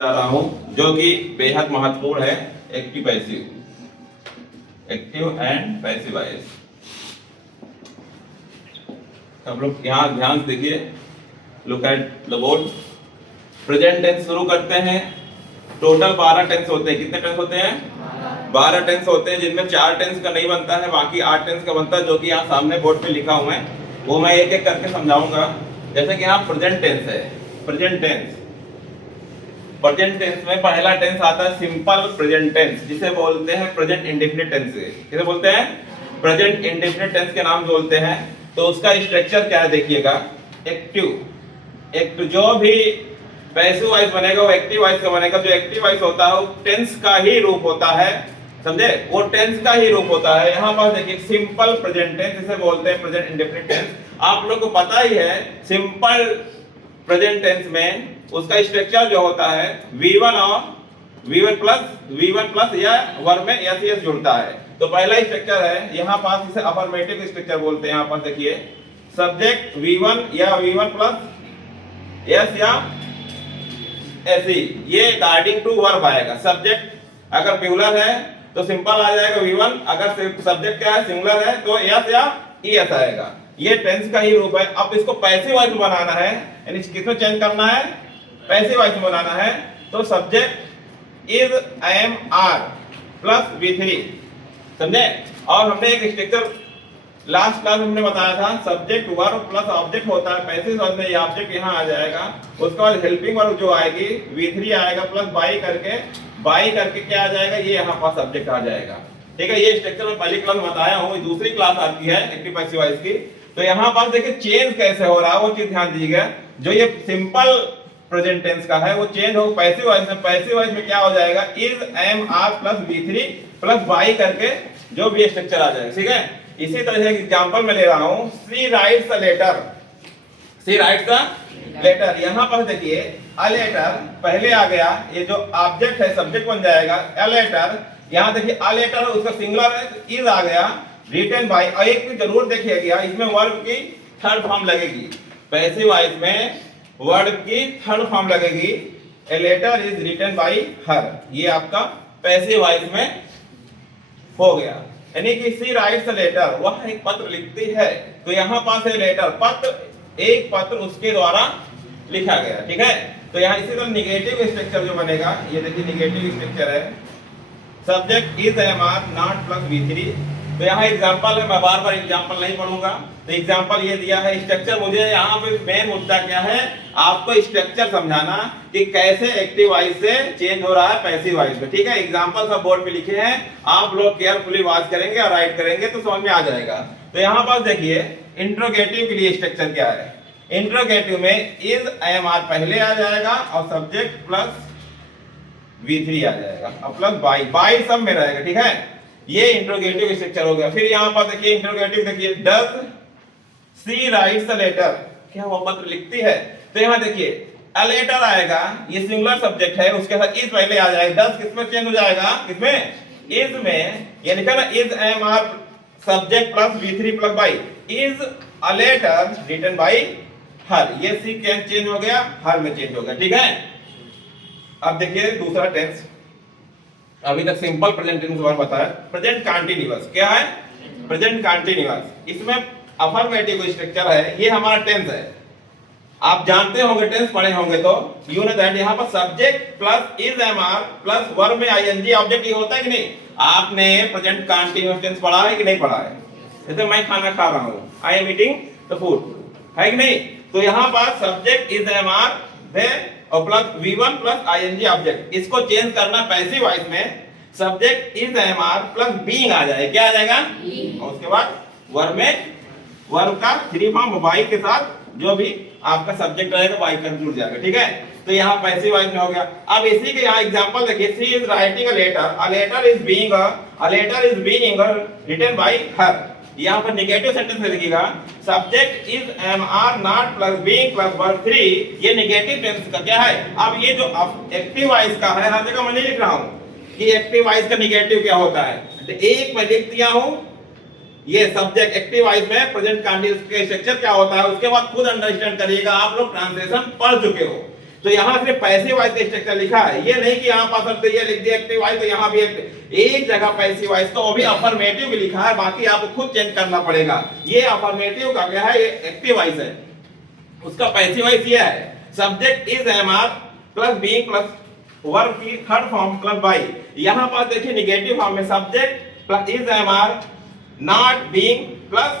बता रहा हूं जो कि बेहद महत्वपूर्ण है। Active passive, active and passive voice. आप लोग यहाँ ध्यान से देखिए, look at the board. Present tense शुरू करते हैं। टोटल 12 टेंस होते हैं। कितने टेंस होते हैं? 12 टेंस होते हैं, जिनमें 4 टेंस का नहीं बनता है, बाकी 8 टेंस का बनता है, जो कि यहाँ सामने बोर्ड पे लिखा हुआ है। वो मैं एक एक करके समझाऊंगा। जैसे कि यहाँ प्रेजेंट टेंस है। प्रेजेंट टेंस, प्रेजेंट टेंस में पहला टेंस आता है सिंपल प्रेजेंट टेंस, जिसे बोलते हैं प्रेजेंट इंडेफिनिट टेंस। किसे बोलते हैं? प्रेजेंट इंडेफिनिट टेंस के नाम बोलते हैं। तो उसका स्ट्रक्चर क्या है देखिएगा। एक्टिव, जो भी पैसिव वॉइस बनेगा वो एक्टिव वॉइस का बनेगा। जो एक्टिव वॉइस होता है वो टेंस का ही रूप होता है, समझे? वो टेंस का ही रूप होता है। यहाँ पर देखिए सिंपल प्रेजेंट टेंस, जिसे बोलते हैं प्रेजेंट इंडेफिनिट टेंस। आप लोग को पता ही है सिंपल प्रेजेंट टेंस में उसका स्ट्रक्चर जो होता है V1 और V1 प्लस या वर्ब में एस एस जुड़ता है। तो पहला स्ट्रक्चर है यहाँ पास, इसे अफर्मेटिव स्ट्रक्चर बोलते हैं। यहाँ पर देखिए सब्जेक्ट V1 या V1 प्लस एस या ऐसी, ये अकॉर्डिंग टू वर्ब आएगा। सब्जेक्ट अगर प्लूरल है तो सिंपल आ जाएगा V1, अगर सब्जेक्ट क्या है सिंगुलर है तो एस या ईएस आएगा। ये टेंस का ही रूप है। अब इसको पैसिव वॉइस बनाना है, यानी किसमें चेंज करना है? पैसिव वॉइस बनाना है। तो subject is am are plus V3, समझे? और हमने एक स्ट्रक्चर लास्ट क्लास में हमने बताया था, सब्जेक्ट वर्ब प्लस ऑब्जेक्ट होता है। पैसिव वॉइस में ये ऑब्जेक्ट यहाँ आ जाएगा, उसके बाद हेल्पिंग वर्ब जो आएगी V3 आएगा प्लस बाई करके क्या आ जाएगा? ये यहाँ पर सब्जेक्ट आ जाएगा। ठीक है, ये स्ट्रक्चर में पहली क्लास बताया हूँ, दूसरी क्लास आती है एक्टिव पैसिव वॉइस की। तो यहाँ पर देखिए चेंज कैसे हो रहा है वो चीज ध्यान दीजिएगा। जो ये सिंपल प्रेजेंट टेंस का है वो चेंज हो पैसिव वॉइस में। पैसिव वॉइस में क्या हो जाएगा? Is am are plus V3 plus by करके जो भी स्ट्रक्चर आ जाएगा। ठीक है, इसी तरह से एग्जांपल में ले रहा हूं। She writes a letter, she writes a letter. यहां पर देखिए अ लेटर पहले आ गया, ये जो ऑब्जेक्ट है सब्जेक्ट बन जाएगा अ लेटर। यहां देखिए अ लेटर उसका सिंगुलर है तो इज आ गया, रिटन बाय। और एक भी जरूर देखिएगा, इसमें वर्ब की थर्ड फॉर्म लगेगी। पैसिव वॉइस में वर्ब की थर्ड फॉर्म लगेगी। A letter is written by her, ये आपका पैसिव वॉइस में हो गया। यानी कि सी राइट्स अ लेटर, वह एक पत्र लिखती है। तो यहाँ पास है लेटर, पत्र, एक पत्र उसके द्वारा लिखा गया। ठीक है, तो यहाँ इसी तरह निगेटिव स्ट्रक्चर जो बनेगा, ये देखिए निगेटिव स्ट्रक्चर है। Subject is am are not plus V3। तो यहाँ एग्जांपल है, मैं बार बार एग्जांपल नहीं पढ़ूंगा। तो एग्जांपल ये दिया है। स्ट्रक्चर मुझे यहाँ पे मेन मुद्दा क्या है, आपको स्ट्रक्चर समझाना कि कैसे एक्टिव वॉइस से चेंज हो रहा है पैसिव वॉइस में। ठीक है, एग्जांपल सब बोर्ड पे लिखे हैं, आप लोग केयरफुली वॉच करेंगे और राइट करेंगे तो समझ में आ जाएगा। तो यहाँ पर देखिए इंट्रोगेटिव के लिए स्ट्रक्चर क्या है। इंट्रोगेटिव में इज एम आर पहले आ जाएगा और सब्जेक्ट प्लस V3 आ जाएगा और प्लस बाई सब में रहेगा। ठीक है, ये इंट्रोगेटिव स्ट्रक्चर हो गया। फिर यहाँ पर देखिए इंट्रोगेटिव, देखिए does she writes a letter, क्या वो पत्र लिखती है? तो यहाँ देखिए अ लेटर आएगा, ये सिंगुलर सब्जेक्ट है, उसके साथ इज पहले आ जाएगा। डज किसमें चेंज हो जाएगा? किसमें? इज में। ये लिखा ना is am are subject plus V3 plus by, is a letter written by her. ये सी चेंज हो गया, हर में चेंज हो गया। ठीक है, अब देखिए दूसरा टेंस। अभी तक सिंपल प्रेजेंट टेंस बारे बताया। प्रेजेंट कंटीन्यूअस क्या है? प्रेजेंट कंटीन्यूअस, इसमें अफर्मेटिव स्ट्रक्चर है। ये हमारा टेंस है, आप जानते होंगे, टेंस पढ़े होंगे तो यू नो दैट। यहाँ पर subject plus is am are plus verb में आईएनजी ऑब्जेक्ट, ये होता है कि नहीं? आपने प्रेजेंट कंटीन्यूअस टेंस पढ़ा है कि नहीं पढ़ा है? जैसे मैं खाना खा रहा हूँ, I am eating the food, है कि नहीं? तो यहाँ पर सब्जेक्ट इज एम आर और plus V1 plus I N G object, इसको चेंज करना पैसिव वॉइस में। Subject is am are plus being आ जाए, क्या आ जाएगा? और उसके बाद वर्ब में वर्ब का थ्री फॉर्म बाई के साथ जो भी आपका सब्जेक्ट रहेगा बाई कर जुड़ जाएगा। ठीक है, तो यहाँ पैसिव वॉइस में हो गया। अब इसी के यहाँ एग्जांपल देखिए, she is writing a letter is being written by her. यहाँ पर नेगेटिव सेंटेंस में लिखिएगा subject is am are not plus being plus verb 3, ये नेगेटिव टेंस का क्या है? अब ये जो एक्टिव वॉइस का है, हर जगह मैं नहीं लिख रहा हूँ कि एक्टिव वॉइस का नेगेटिव क्या होता है। तो एक मैं लिख दिया हूँ, ये सब्जेक्ट एक्टिव वॉइस में प्रेजेंट कंटीन्यूअस के स्ट्रक्चर क्या होता है, उसके बाद खुद अंडरस्टैंड करिएगा। आप लोग ट्रांसलेशन पढ़ चुके हो। तो यहाँ सिर्फ पैसिव वॉइस का स्ट्रक्चर लिखा है, ये नहीं कि यहाँ पास ये लिख दिया एक्टिव वॉइस तो यहाँ भी एक जगह पैसिव वॉइस, तो अभी अफर्मेटिव भी लिखा है, बाकी आपको खुद चेंज करना पड़ेगा। ये अफर्मेटिव का क्या है, ये एक्टिव वॉइस है, उसका पैसिव वॉइस ये है subject is MR plus being plus verb की थर्ड फॉर्म प्लस बाई। यहाँ पर देखिए निगेटिव फॉर्म में subject plus is MR not being plus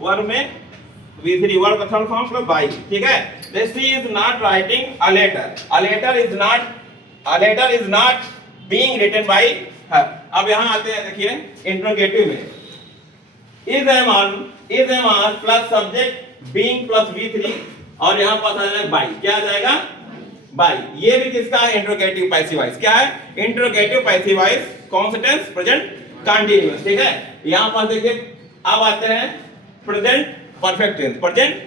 verb में V3 वर्ब का थर्ड फॉर्म प्लस बाई, ठीक है। She is not writing a letter. A letter is not being written by her. अब यहाँ आते हैं देखिए इंट्रोगेटिव में is am plus subject being plus V3 और यहाँ पास आ जाएगा by, क्या आ जाएगा by। ये भी किसका है, इंट्रोगेटिव पैसिव वॉइस। क्या है, इंट्रोगेटिव पैसिव वॉइस, कौन सा टेंस, प्रेजेंट कंटीन्यूअस, ठीक है। यहाँ पास देखिए अब आते हैं प्रेजेंट परफेक्ट टेंस। प्रेजेंट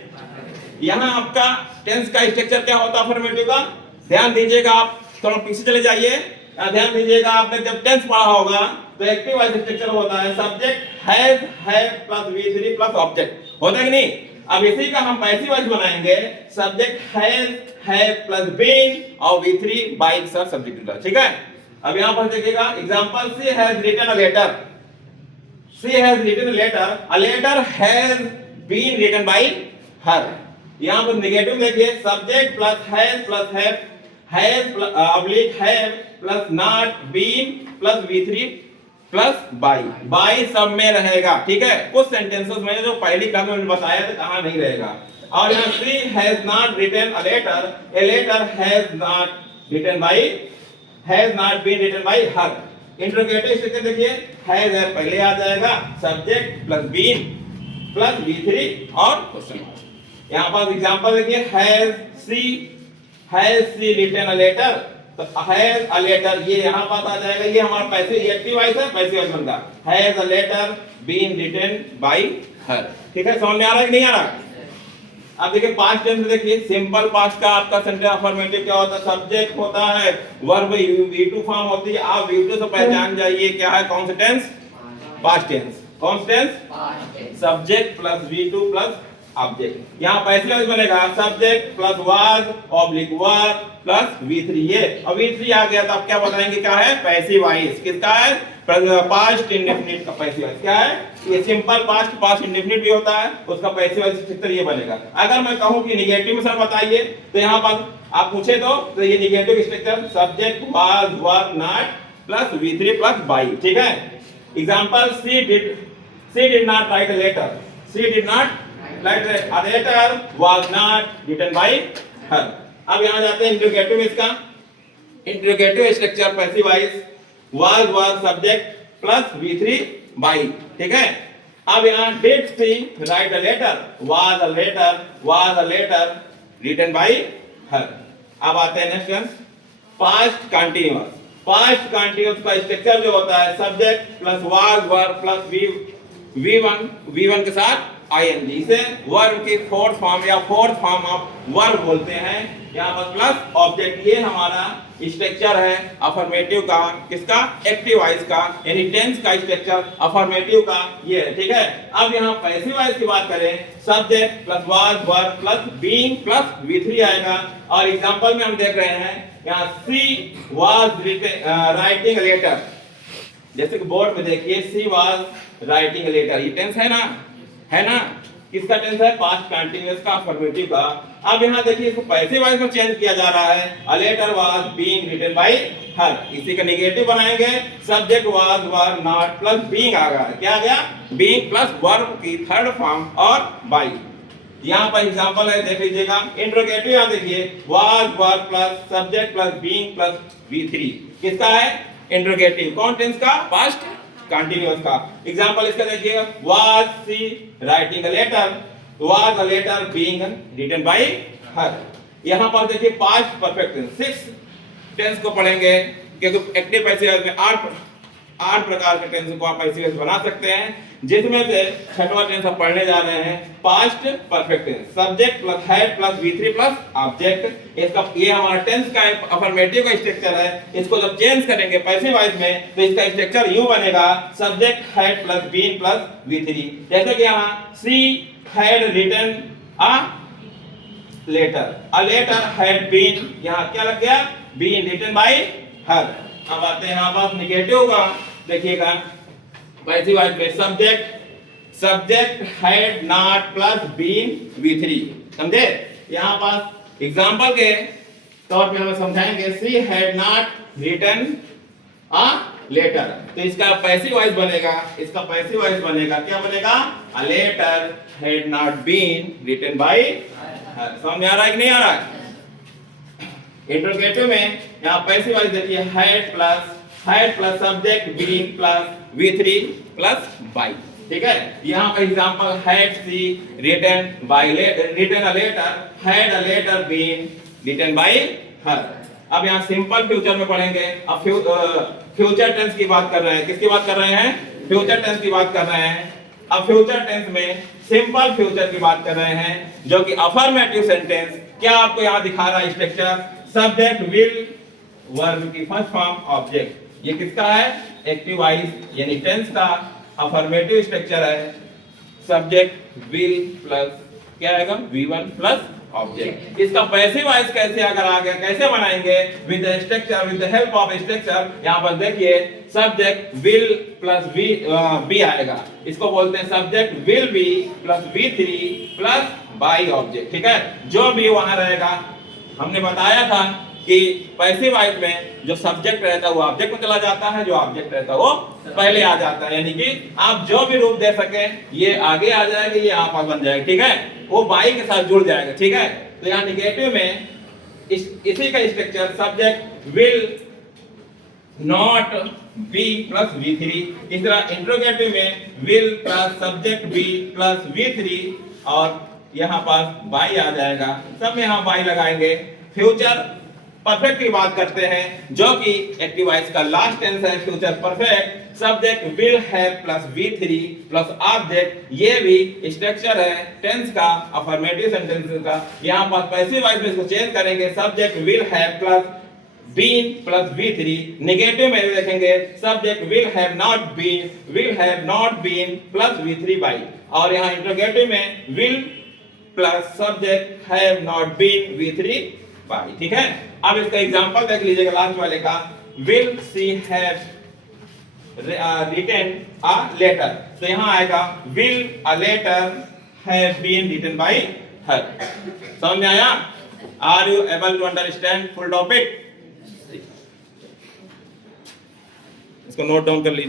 यहाँ आपका टेंस का स्ट्रक्चर क्या होता है अफर्मेटिव का, ध्यान दीजिएगा, आप थोड़ा पीछे चले जाइए, ध्यान दीजिएगा, आपने जब टेंस पढ़ा होगा तो एक्टिव वॉइस स्ट्रक्चर होता है सब्जेक्ट हैज है प्लस V3 प्लस ऑब्जेक्ट, होता है कि नहीं। अब इसी का हम पैसिव वॉइस बनाएंगे सब्जेक्ट है प्लस बीन और V3 बाई सर सब्जेक्ट, ठीक है। अब यहाँ पर देखिएगा example, she has written a letter, she has written a letter, a letter has been written by her. यहाँ पर नेगेटिव देखिए subject plus has oblique have plus not been plus V3 plus by सब में रहेगा, ठीक है। कुछ sentences में जो पहली क्लास में बताया था कहाँ नहीं रहेगा। और यहाँ she has not written a letter, a letter has not written by, has not been written by her. Interrogative structure देखिए हैज है पहले आ जाएगा subject plus been plus V3 और क्वेश्चन मार्क। यहाँ पर एग्जांपल देखिए has she written a letter, तो has a letter ये यहाँ पास आ जाएगा, ये हमारा पैसिव एक्टिव वॉइस है, पैसिव वॉइस बनता has a letter been written by her, ठीक है। समझ में आ रहा है कि नहीं आ रहा। अब देखिए पास्ट टेंस देखिए, सिंपल पास्ट का आपका सेंटेंस अफर्मेटिव क्या होता है, सब्जेक्ट होता है, वर्ब V2 फॉर्म होती है, आप V2 से पहचान जाइए क्या है, कौन सा टेंस, पास्ट टेंस। कौन सा tense, subject plus V2 plus object. यहाँ पैसिव वॉइस बनेगा subject plus was oblique were plus V3, ये अब V3 आ गया तो आप क्या बताएंगे, क्या है, पैसिव वॉइस। किसका है, पास्ट इंडेफिनिट का पैसिव वॉइस। क्या है, ये सिंपल पास्ट, पास्ट इंडेफिनिट भी होता है, उसका पैसिव वॉइस स्ट्रक्चर ये बनेगा। अगर मैं कहूं कि नेगेटिव में सर बताइए तो यहाँ पर आप पूछे तो ये negative structure subject was were not plus V3 plus by, ठीक है। Example, she did not write a letter, she did not write a letter was not written by her। अब यहाँ जाते हैं इंट्रोगेटिव में, इसका interrogative structure passive voice was subject plus V3 by, ठीक है। अब यहाँ did she write a letter, was a letter written by her। अब आते हैं next tense past continuous. Past continuous का स्ट्रक्चर जो होता है subject plus was were plus V1 के साथ ing, इसे वर्ब की फोर्थ फॉर्म या फोर्थ फॉर्म ऑफ वर्ब बोलते हैं। यहाँ पर प्लस ऑब्जेक्ट, ये हमारा स्ट्रक्चर है अफर्मेटिव का, किसका, एक्टिव वॉइस का, यानी टेंस का स्ट्रक्चर अफर्मेटिव का ये है, ठीक है। अब यहाँ पैसिव वॉइस की बात करें, subject plus was verb plus being plus V3 आएगा। और एग्जांपल में हम देख रहे हैं यहाँ she was writing a letter, जैसे कि बोर्ड में देखिए she was writing a letter, ये टेंस है ना, किसका टेंस है, पास्ट कंटीन्यूअस का, अफर्मेटिव का। अब यहाँ देखिए इसको पैसिव वॉइस में चेंज किया जा रहा है, a letter was being written by her. इसी का नेगेटिव बनाएंगे subject was were not plus being आ गया, क्या आ गया, बीइंग प्लस वर्ब की थर्ड फॉर्म और बाय। यहाँ पर एग्जांपल है देख लीजिएगा, इंट्रोगेटिव यहाँ देखिए was were plus subject plus being plus V3, किसका है, इंट्रोगेटिव, कौन टेंस का, पास्ट कंटीन्यूअस का। एग्जांपल इसका देखिएगा, was she writing a letter, was a letter being written by her. यहाँ पर देखिए पास्ट परफेक्ट टेंस, 6 टेंस को पढ़ेंगे, क्योंकि एक्टिव पैसिव में 8 प्रकार के टेंस को आप पैसिव बना सकते हैं, जिसमें से छठवां टेंस हम पढ़ने जा रहे हैं past perfect tense, subject plus had plus V3 plus object. इसका ये हमारा टेंस का अफर्मेटिव का स्ट्रक्चर है। इसको जब चेंज करेंगे पैसिव वॉइस में तो इसका स्ट्रक्चर यूं बनेगा, subject had plus been plus V3। जैसे कि यहाँ she had written a letter, a letter had been, यहाँ क्या लग गया, बीन रिटन बाय हर। अब आते हैं यहाँ पास निगेटिव का, देखिएगा पैसिव वॉइस में subject had not plus been V3, समझे। यहाँ पास एग्जांपल के तौर पे हम समझाएंगे, she had not written a letter, तो इसका पैसिव वॉइस बनेगा, इसका पैसिव वॉइस बनेगा, क्या बनेगा, a letter had not been written by her. समझ में आ रहा है कि नहीं आ रहा है। इंट्रोगेटिव में यहाँ पैसिव वॉइस देखिए, had plus subject been plus V3 plus by, ठीक है। यहाँ पे example, had she written a letter, had a letter been written by her. अब यहाँ सिंपल फ्यूचर में पढ़ेंगे। अब फ्यूचर टेंस की बात कर रहे हैं, किसकी बात कर रहे हैं, फ्यूचर टेंस की बात कर रहे हैं। अब फ्यूचर टेंस में सिंपल फ्यूचर की बात कर रहे हैं, जो कि अफर्मेटिव सेंटेंस। क्या आपको यहाँ दिखा रहा है स्ट्रक्चर, सब्जेक्ट विल वर्ब की फर्स्ट फॉर्म ऑब्जेक्ट, ये किसका है, एक्टिव वॉइस यानी टेंस का अफर्मेटिव स्ट्रक्चर है। सब्जेक्ट विल प्लस क्या आएगा, V1 प्लस ऑब्जेक्ट। इसका पैसिव वॉइस कैसे अगर आ गया, कैसे बनाएंगे, with the structure, with the help of structure. यहाँ पर देखिए सब्जेक्ट विल प्लस बी आएगा, इसको बोलते हैं subject will be plus V3 plus by object, ठीक है। जो भी वहां रहेगा, हमने बताया था कि पैसिव वॉइस में जो सब्जेक्ट रहता है वो ऑब्जेक्ट में चला जाता है, जो ऑब्जेक्ट रहता है वो पहले आ जाता है, यानी कि आप जो भी रूप दे सके, ये आगे आ जाएगा, ये यहाँ पर बन जाएगा, ठीक है, वो बाई के साथ जुड़ जाएगा, ठीक है। तो यहाँ निगेटिव में इसी का structure, subject will not be plus V3, इस तरह इंट्रोगेटिव में will plus subject be plus V3 और यहाँ पास बाई आ जाएगा, सब में यहाँ बाई लगाएंगे। फ्यूचर परफेक्ट की बात करते हैं, जो कि एक्टिव वॉइस का लास्ट टेंस है future perfect. Subject will have plus V3 plus object, ये भी स्ट्रक्चर है टेंस का, अफर्मेटिव सेंटेंस का। यहाँ पर पैसिव वॉइस में इसको चेंज करेंगे, subject will have plus been plus V3। Negative में देखेंगे, subject will have not been plus V3 by, और यहाँ इंट्रोगेटिव में will plus subject have not been V3 by, ठीक है। अब इसका एग्जांपल देख लीजिएगा लास्ट वाले का, will she have written a letter, तो यहाँ आएगा will a letter have been written by her. समझ में आया, are you able to understand full topic, इसको नोट डाउन कर लीजिए।